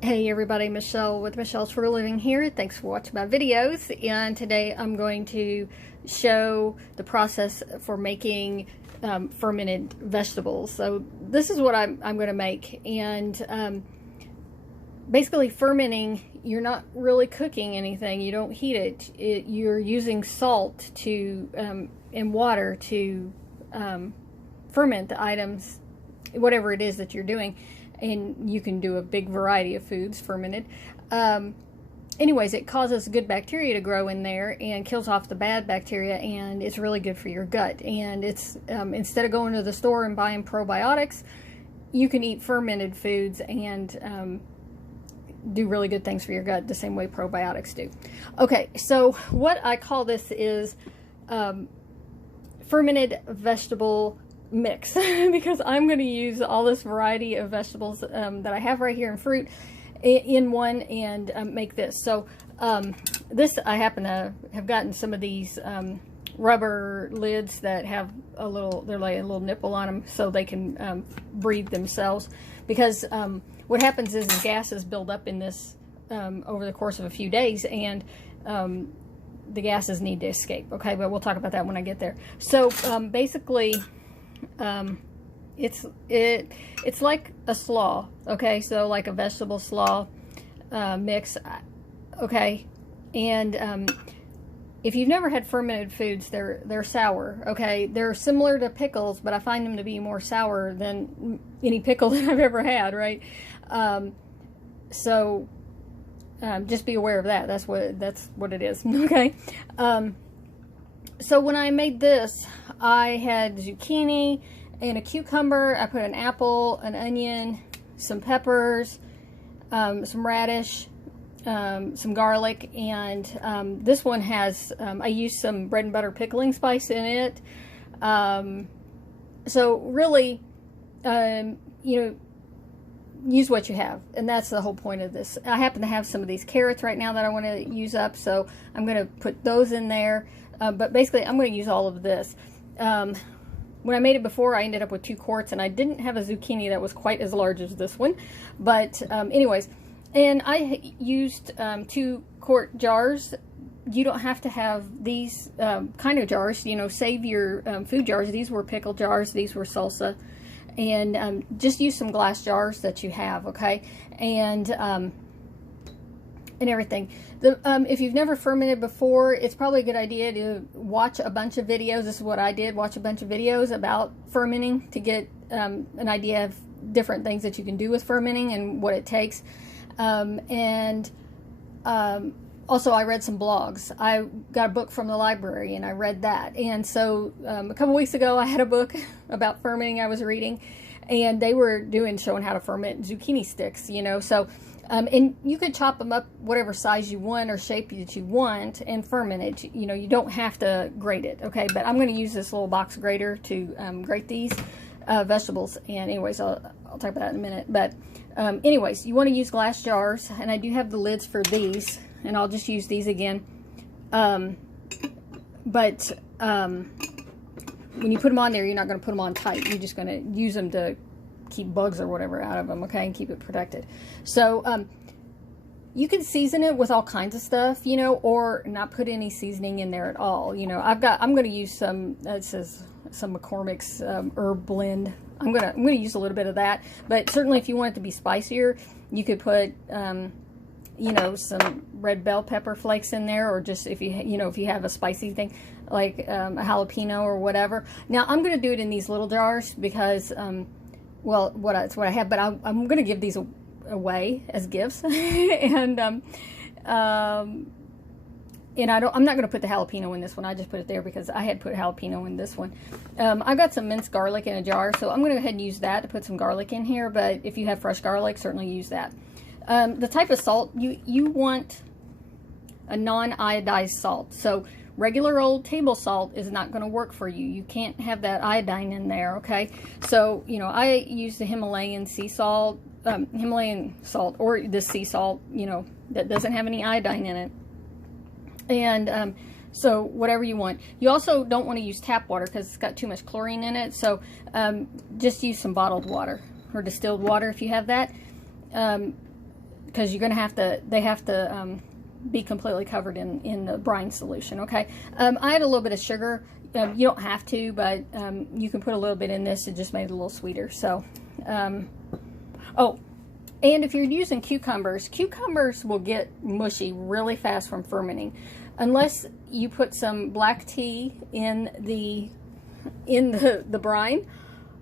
Hey everybody, Michelle with Michelle's for a Living here. Thanks for watching my videos, and today I'm going to show the process for making fermented vegetables. So this is what I'm going to make, and basically fermenting, you're not really cooking anything. You don't heat it. You're using salt to and water to ferment the items, whatever it is that you're doing. And you can do a big variety of foods fermented. Anyways, it causes good bacteria to grow in there and kills off the bad bacteria, and it's really good for your gut. And it's instead of going to the store and buying probiotics, you can eat fermented foods and do really good things for your gut the same way probiotics do. Okay, so what I call this is fermented vegetable mix because I'm going to use all this variety of vegetables that I have right here and fruit in one and make this. So this, I happen to have gotten some of these rubber lids that have a little, they're like a little nipple on them so they can breathe themselves, because what happens is gases build up in this over the course of a few days, and the gases need to escape. Okay, but we'll talk about that when I get there. So basically it's like a slaw, okay? So like a vegetable slaw mix, okay? And if you've never had fermented foods, they're sour, okay? They're similar to pickles, but I find them to be more sour than any pickle that I've ever had, right? So just be aware of that. That's what it is, okay? So when I made this, I had zucchini and a cucumber. I put an apple, an onion, some peppers, some radish, some garlic, and this one has, I used some bread and butter pickling spice in it. So really, you know, use what you have, and that's the whole point of this. I happen to have some of these carrots right now that I want to use up, so I'm going to put those in there. But basically, I'm going to use all of this. When I made it before, I ended up with 2 quarts, and I didn't have a zucchini that was quite as large as this one. But anyways, and I used 2 quart jars. You don't have to have these kind of jars. You know, save your food jars. These were pickle jars. These were salsa. And just use some glass jars that you have, okay? And everything. If you've never fermented before, it's probably a good idea to watch a bunch of videos. This is what I did, watch a bunch of videos about fermenting to get an idea of different things that you can do with fermenting and what it takes. Also, I read some blogs. I got a book from the library and I read that. And so a couple weeks ago, I had a book about fermenting I was reading, and they were showing how to ferment zucchini sticks, you know. So and you could chop them up whatever size you want or shape that you want and ferment it. You know, you don't have to grate it, okay? But I'm going to use this little box grater to grate these vegetables. And anyways, I'll talk about that in a minute. But anyways, you want to use glass jars, and I do have the lids for these, and I'll just use these again. When you put them on there, you're not going to put them on tight. You're just going to use them to keep bugs or whatever out of them, okay, and keep it protected. So you can season it with all kinds of stuff, you know, or not put any seasoning in there at all. You know, I'm going to use some, it says some McCormick's herb blend. I'm going to use a little bit of that, but certainly if you want it to be spicier, you could put you know, some red bell pepper flakes in there, or just if you have a spicy thing like a jalapeno or whatever. Now I'm going to do it in these little jars because well, it's what I have, but I'm going to give these away as gifts. And I'm not going to put the jalapeno in this one. I just put it there because I had put jalapeno in this one. I got some minced garlic in a jar, so I'm going to go ahead and use that to put some garlic in here. But if you have fresh garlic, certainly use that. The type of salt, you want a non-iodized salt. So regular old table salt is not going to work for you. You can't have that iodine in there, okay? So, you know, I use the Himalayan sea salt, Himalayan salt, or the sea salt, you know, that doesn't have any iodine in it. And so whatever you want. You also don't want to use tap water because it's got too much chlorine in it. So just use some bottled water or distilled water if you have that. because you're going to have to, they have to be completely covered in the brine solution. Okay, I had a little bit of sugar. You don't have to, but you can put a little bit in this. It just made it a little sweeter. So, oh, and if you're using cucumbers, cucumbers will get mushy really fast from fermenting, unless you put some black tea in the brine,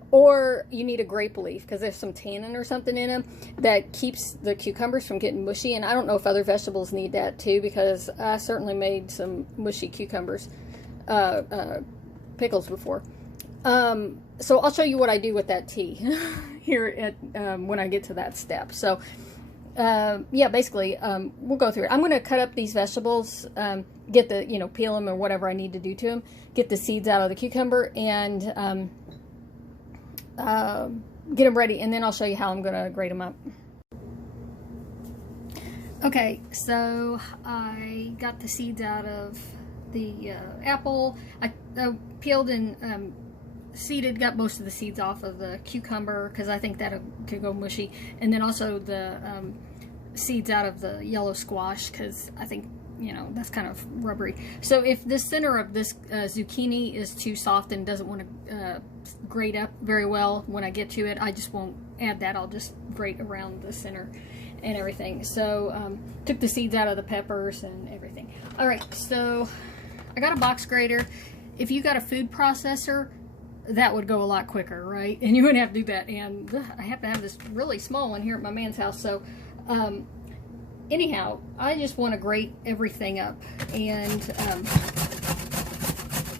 or you need a grape leaf, because there's some tannin or something in them that keeps the cucumbers from getting mushy. And I don't know if other vegetables need that too, because I certainly made some mushy cucumbers pickles before. So I'll show you what I do with that tea here at when I get to that step. So yeah, basically we'll go through it. I'm going to cut up these vegetables, get the, you know, peel them or whatever I need to do to them, get the seeds out of the cucumber, and get them ready, and then I'll show you how I'm going to grate them up. Okay, so I got the seeds out of the apple. I peeled and seeded, got most of the seeds off of the cucumber, because I think that could go mushy, and then also the seeds out of the yellow squash, because I think, you know, that's kind of rubbery. So if the center of this zucchini is too soft and doesn't want to grate up very well when I get to it, I just won't add that. I'll just grate around the center and everything. So took the seeds out of the peppers and everything. All right, so I got a box grater. If you got a food processor, that would go a lot quicker, right? And you wouldn't have to do that. And I have to have this really small one here at my man's house. So anyhow, I just want to grate everything up, and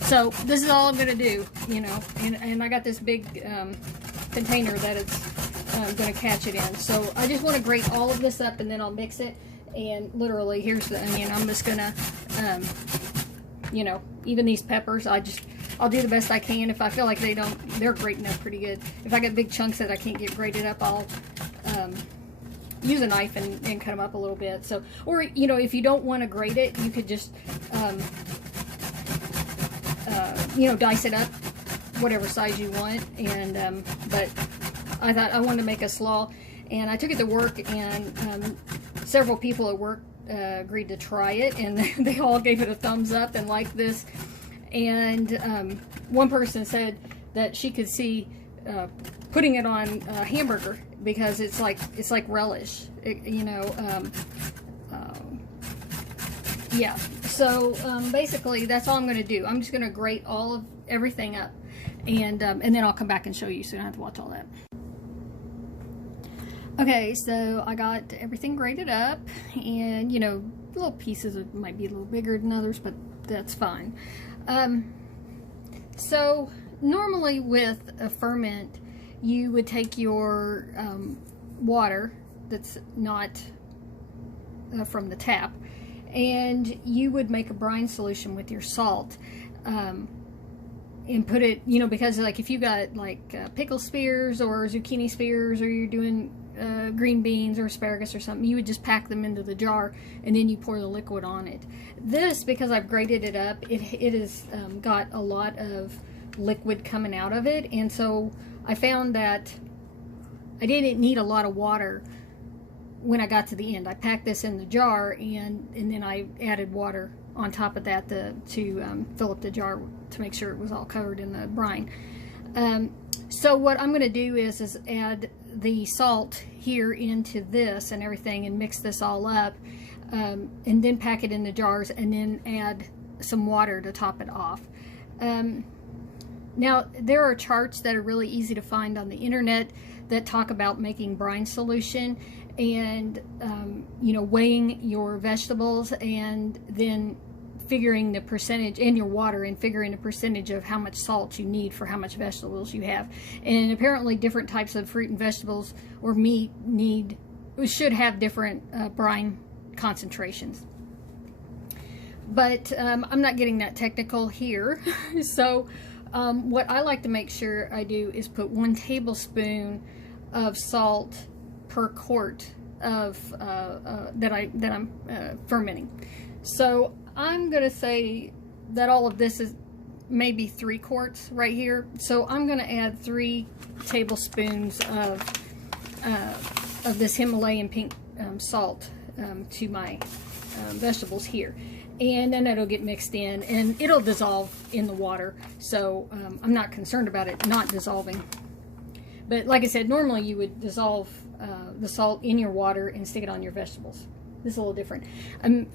so this is all I'm going to do, you know, and I got this big container that it's going to catch it in. So I just want to grate all of this up, and then I'll mix it. And literally, here's the onion. I'm just going to, you know, even these peppers, I'll do the best I can. If I feel like they're grating up pretty good. If I got big chunks that I can't get grated up, I'll use a knife and cut them up a little bit. So, or, you know, if you don't want to grate it, you could just, you know, dice it up whatever size you want. And, but I thought I wanted to make a slaw, and I took it to work, and several people at work agreed to try it, and they all gave it a thumbs up and liked this. And one person said that she could see putting it on a hamburger, because it's like relish, you know. Yeah, so basically that's all I'm going to do. I'm just going to grate everything up, and then I'll come back and show you, so you don't have to watch all that. Okay, so I got everything grated up, and, you know, little pieces might be a little bigger than others, but that's fine. So normally with a ferment, you would take your water that's not from the tap, and you would make a brine solution with your salt, and put it, you know, because like if you got like pickle spears or zucchini spears, or you're doing green beans or asparagus or something, you would just pack them into the jar, and then you pour the liquid on it. This, because I've grated it up, it has got a lot of liquid coming out of it, and so I found that I didn't need a lot of water when I got to the end. I packed this in the jar, and then I added water on top of that to fill up the jar to make sure it was all covered in the brine. So what I'm going to do is add the salt here into this and everything, and mix this all up, and then pack it in the jars, and then add some water to top it off. Now, there are charts that are really easy to find on the internet that talk about making brine solution, and you know, weighing your vegetables, and then figuring the percentage in your water, and figuring the percentage of how much salt you need for how much vegetables you have. And apparently different types of fruit and vegetables or meat should have different brine concentrations. But I'm not getting that technical here. So what I like to make sure I do is put 1 tablespoon of salt per quart of that I'm fermenting. So I'm gonna say that all of this is maybe 3 quarts right here. So I'm gonna add 3 tablespoons of this Himalayan pink salt to my vegetables here. And then it'll get mixed in and it'll dissolve in the water. So I'm not concerned about it not dissolving. But like I said, normally you would dissolve the salt in your water and stick it on your vegetables. This is a little different.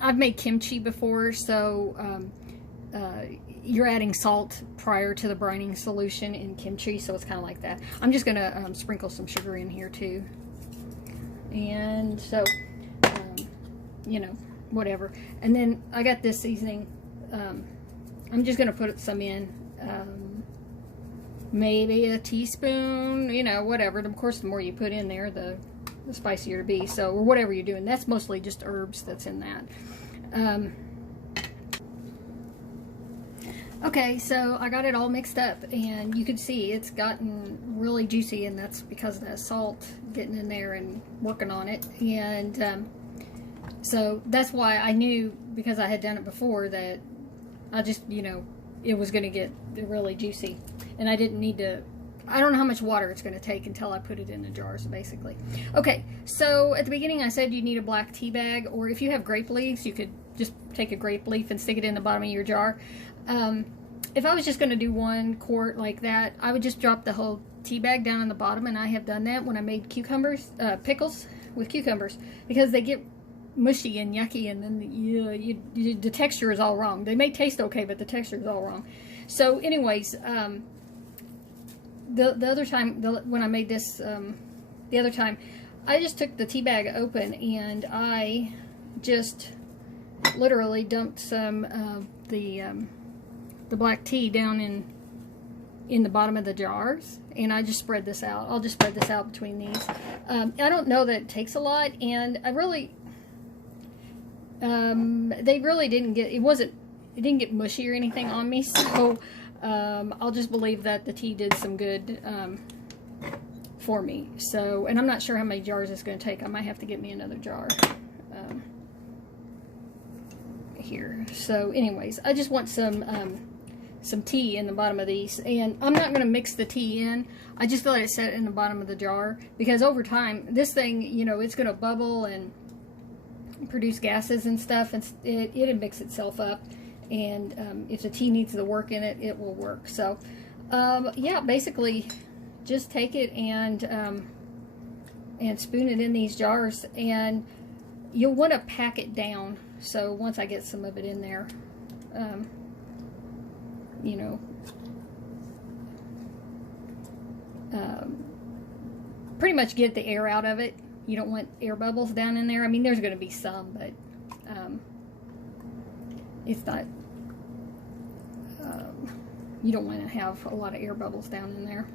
I've made kimchi before, so you're adding salt prior to the brining solution in kimchi, so it's kind of like that. I'm just going to sprinkle some sugar in here too. And so, you know, whatever. And then I got this seasoning. I'm just going to put some in. Maybe a teaspoon, you know, whatever. Of course, the more you put in there, the spicier to be. So, or whatever you're doing. That's mostly just herbs that's in that. Okay, so I got it all mixed up, and you can see it's gotten really juicy, and that's because of that salt getting in there and working on it. And so that's why I knew, because I had done it before, that I just, you know, it was going to get really juicy. And I didn't need to, I don't know how much water it's going to take until I put it in the jars, basically. Okay, so at the beginning I said you need a black tea bag, or if you have grape leaves, you could just take a grape leaf and stick it in the bottom of your jar. If I was just going to do 1 quart like that, I would just drop the whole tea bag down in the bottom, and I have done that when I made cucumbers, pickles with cucumbers, because they get mushy and yucky, and then the texture is all wrong. They may taste okay, but the texture is all wrong. So anyways, the other time, when I made this, the other time, I just took the tea bag open and I just literally dumped some of the black tea down in the bottom of the jars, and I just spread this out. I'll just spread this out between these. I don't know that it takes a lot, and I really, they really didn't get, it didn't get mushy or anything on me, so I'll just believe that the tea did some good for me. So, and I'm not sure how many jars it's going to take. I might have to get me another jar here. So anyways, I just want some tea in the bottom of these, and I'm not going to mix the tea in. I just let it set in the bottom of the jar, because over time this thing, you know, it's going to bubble and produce gases and stuff, and it'll mix itself up, and if the tea needs the work in it, it will work. So yeah, basically just take it and spoon it in these jars, and you'll want to pack it down. So once I get some of it in there, you know, pretty much get the air out of it. You don't want air bubbles down in there. I mean, there's going to be some, but it's not, you don't want to have a lot of air bubbles down in there.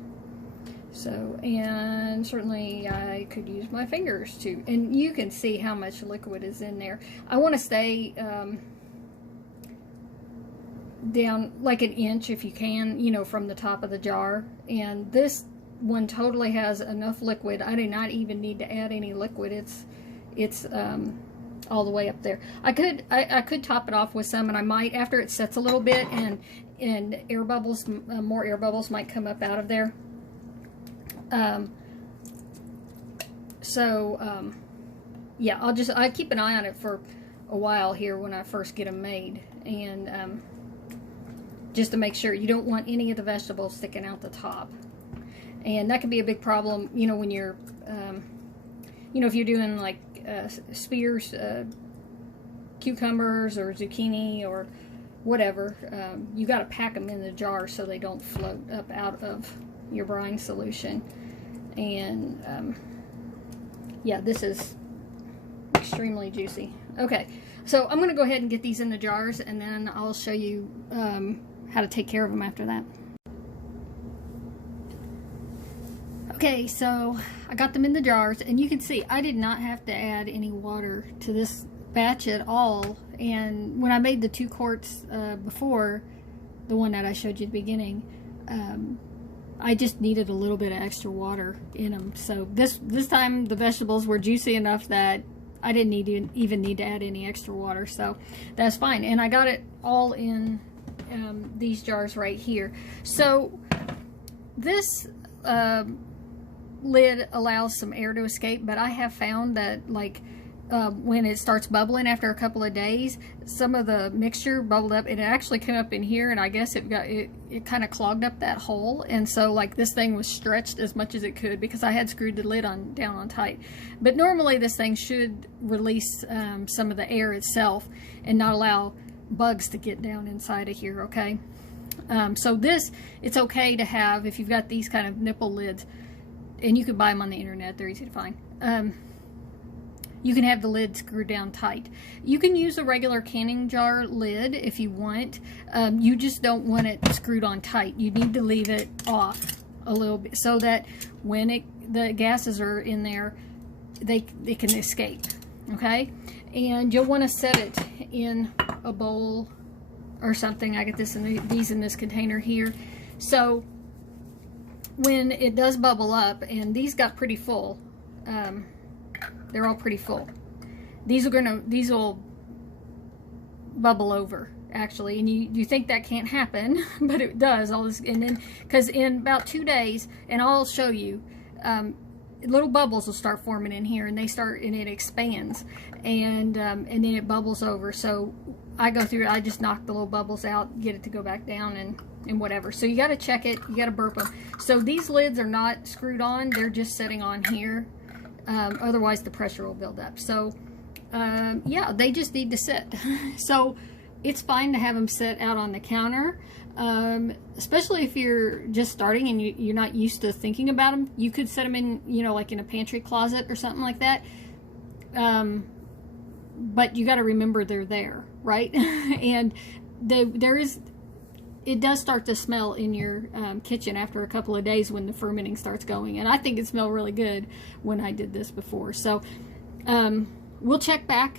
So, and certainly I could use my fingers too. And you can see how much liquid is in there. I want to stay down like an inch if you can, you know, from the top of the jar. And this one totally has enough liquid. I do not even need to add any liquid. It's all the way up there. I could top it off with some, and I might after it sets a little bit, and air bubbles, more air bubbles might come up out of there. Yeah, I keep an eye on it for a while here when I first get them made, and just to make sure. You don't want any of the vegetables sticking out the top, and that can be a big problem, you know, when you're you know, if you're doing like spears, cucumbers or zucchini or whatever, you got to pack them in the jar so they don't float up out of your brine solution. And yeah, this is extremely juicy. Okay, so I'm going to go ahead and get these in the jars, and then I'll show you how to take care of them after that. Okay, so I got them in the jars, and you can see I did not have to add any water to this batch at all. And when I made the 2 quarts before, the one that I showed you at the beginning, I just needed a little bit of extra water in them. So this time the vegetables were juicy enough that I didn't even need to add any extra water, so that's fine. And I got it all in these jars right here. So this lid allows some air to escape, but I have found that like when it starts bubbling after a couple of days, some of the mixture bubbled up and it actually came up in here, and I guess it kind of clogged up that hole. And so like this thing was stretched as much as it could because I had screwed the lid down on tight. But normally this thing should release some of the air itself and not allow bugs to get down inside of here, okay? So this, it's okay to have if you've got these kind of nipple lids, and you can buy them on the internet, they're easy to find. You can have the lid screwed down tight. You can use a regular canning jar lid if you want. You just don't want it screwed on tight. You need to leave it off a little bit so that when the gases are in there, they can escape, okay? And you'll want to set it in a bowl or something. I get these in this container here. So when it does bubble up, and these got pretty full, they're all pretty full. These will bubble over actually, and you think that can't happen, but it does. All this, and then because in about 2 days, and I'll show you, little bubbles will start forming in here, and it expands, and then it bubbles over. So I go through it. I just knock the little bubbles out, get it to go back down, and whatever. So you got to check it. You got to burp them. So these lids are not screwed on. They're just sitting on here. Otherwise the pressure will build up. So yeah, they just need to sit. So it's fine to have them sit out on the counter, especially if you're just starting and you're not used to thinking about them. You could set them in, you know, like in a pantry closet or something like that. But you got to remember they're there, right? And it does start to smell in your kitchen after a couple of days when the fermenting starts going. And I think it smelled really good when I did this before. So we'll check back.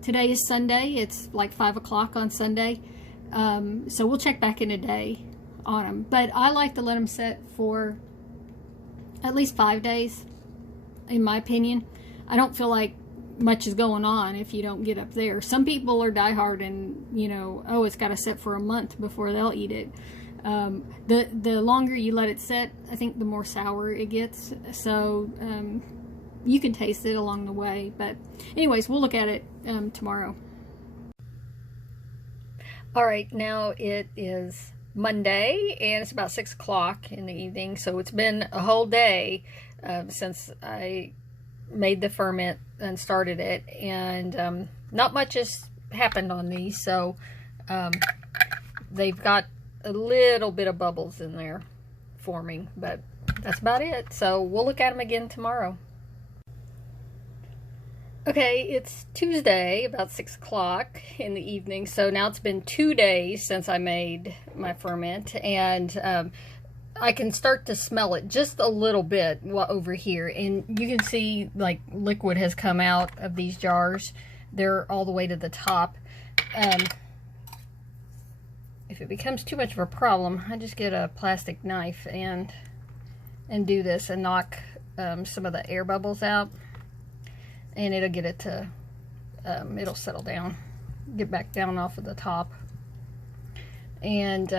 Today is Sunday. It's like 5 o'clock on Sunday. So we'll check back in a day on them. But I like to let them sit for at least 5 days, in my opinion. I don't feel like much is going on if you don't get up there. Some people are diehard and, you know, oh, it's got to sit for a month before they'll eat it. The longer you let it sit, I think the more sour it gets. So you can taste it along the way. But anyways, we'll look at it tomorrow. All right, now it is Monday and it's about 6 o'clock in the evening. So it's been a whole day since I made the ferment and started it, and not much has happened on these. So they've got a little bit of bubbles in there forming, but that's about it. So we'll look at them again tomorrow. Okay, it's Tuesday, about 6 o'clock in the evening. So now it's been 2 days since I made my ferment, and I can start to smell it just a little bit over here, and you can see like liquid has come out of these jars. They're all the way to the top. If it becomes too much of a problem, I just get a plastic knife and do this and knock some of the air bubbles out, and it'll get it to it'll settle down, get back down off of the top, and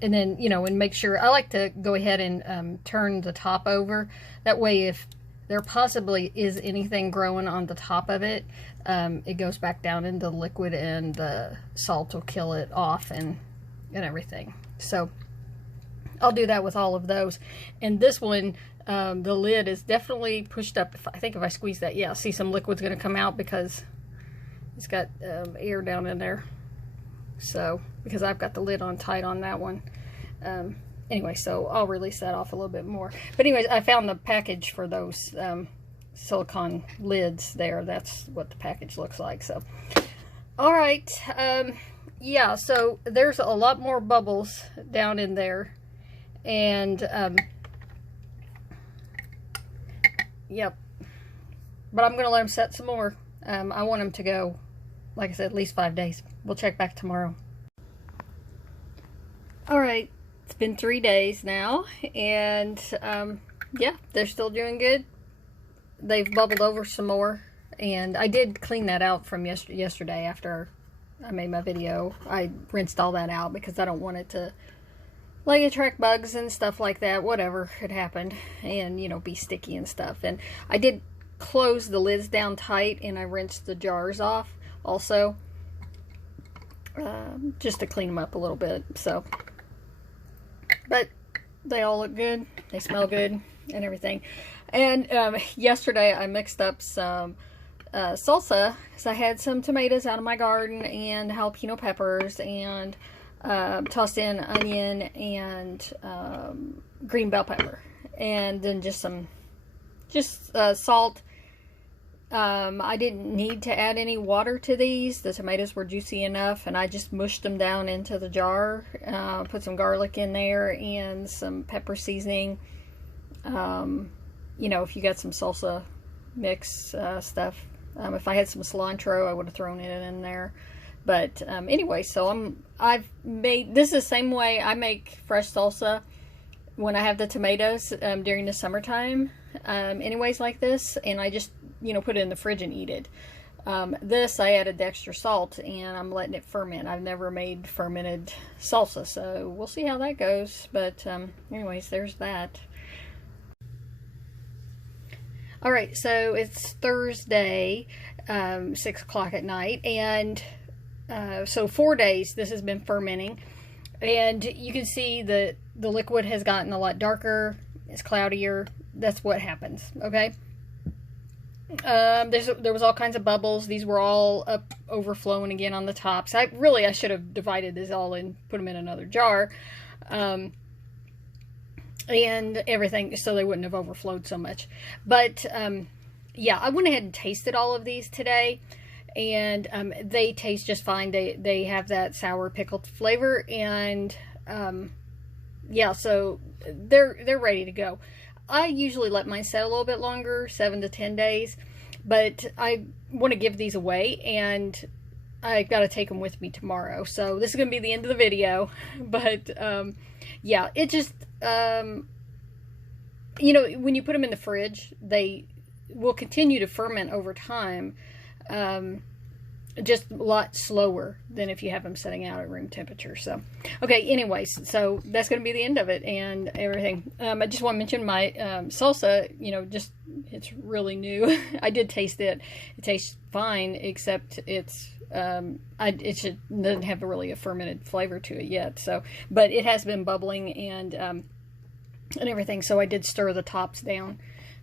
then, you know, and make sure, I like to go ahead and turn the top over. That way, if there possibly is anything growing on the top of it, it goes back down into the liquid, and the salt will kill it off and everything. So I'll do that with all of those. And this one, the lid is definitely pushed up. I think if I squeeze that, yeah, see some liquid's going to come out because it's got air down in there. So, because I've got the lid on tight on that one. Anyway, so I'll release that off a little bit more. But anyways, I found the package for those silicone lids there. That's what the package looks like. So, all right. Yeah, so there's a lot more bubbles down in there. And, yep. But I'm going to let them set some more. I want them to go, like I said, at least 5 days. We'll check back tomorrow. All right, it's been 3 days now, and yeah, they're still doing good. They've bubbled over some more, and I did clean that out from yesterday after I made my video. I rinsed all that out because I don't want it to like attract bugs and stuff like that, whatever had happened, and, you know, be sticky and stuff. And I did close the lids down tight, and I rinsed the jars off also, just to clean them up a little bit. So, but they all look good, they smell good and everything. And yesterday I mixed up some salsa, because I had some tomatoes out of my garden and jalapeno peppers, and tossed in onion and green bell pepper, and then just salt. I didn't need to add any water to these. The tomatoes were juicy enough, and I just mushed them down into the jar, put some garlic in there and some pepper seasoning. You know, if you got some salsa mix stuff, if I had some cilantro, I would have thrown it in there. But anyway, so I've made this the same way I make fresh salsa when I have the tomatoes during the summertime. Anyways, like this, and I just, you know, put it in the fridge and eat it. This, I added the extra salt, and I'm letting it ferment. I've never made fermented salsa, so we'll see how that goes. But anyways, there's that. All right, so it's Thursday, 6 o'clock at night, and so 4 days this has been fermenting, and you can see that the liquid has gotten a lot darker. It's cloudier. That's what happens. Okay. There was all kinds of bubbles. These were all up, overflowing again on the tops. I should have divided this all and put them in another jar, and everything, so they wouldn't have overflowed so much. But yeah, I went ahead and tasted all of these today, and they taste just fine. They have that sour pickled flavor, and yeah, so they're ready to go. I usually let mine set a little bit longer, 7 to 10 days, but I want to give these away, and I got to take them with me tomorrow. So this is going to be the end of the video, but yeah, it just, you know, when you put them in the fridge, they will continue to ferment over time, just a lot slower than if you have them sitting out at room temperature. So, okay, anyways, so that's going to be the end of it and everything. I just want to mention my salsa, you know, just, it's really new. I did taste it. It tastes fine, except it's, it doesn't have really a fermented flavor to it yet. So, but it has been bubbling and everything. So I did stir the tops down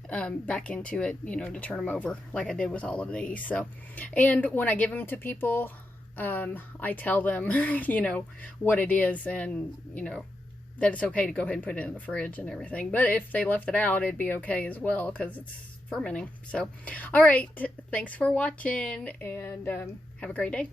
back into it, you know, to turn them over like I did with all of these. So, and when I give them to people, I tell them, you know, what it is, and, you know, that it's okay to go ahead and put it in the fridge and everything. But if they left it out, it'd be okay as well, because it's fermenting. So, all right, thanks for watching, and have a great day.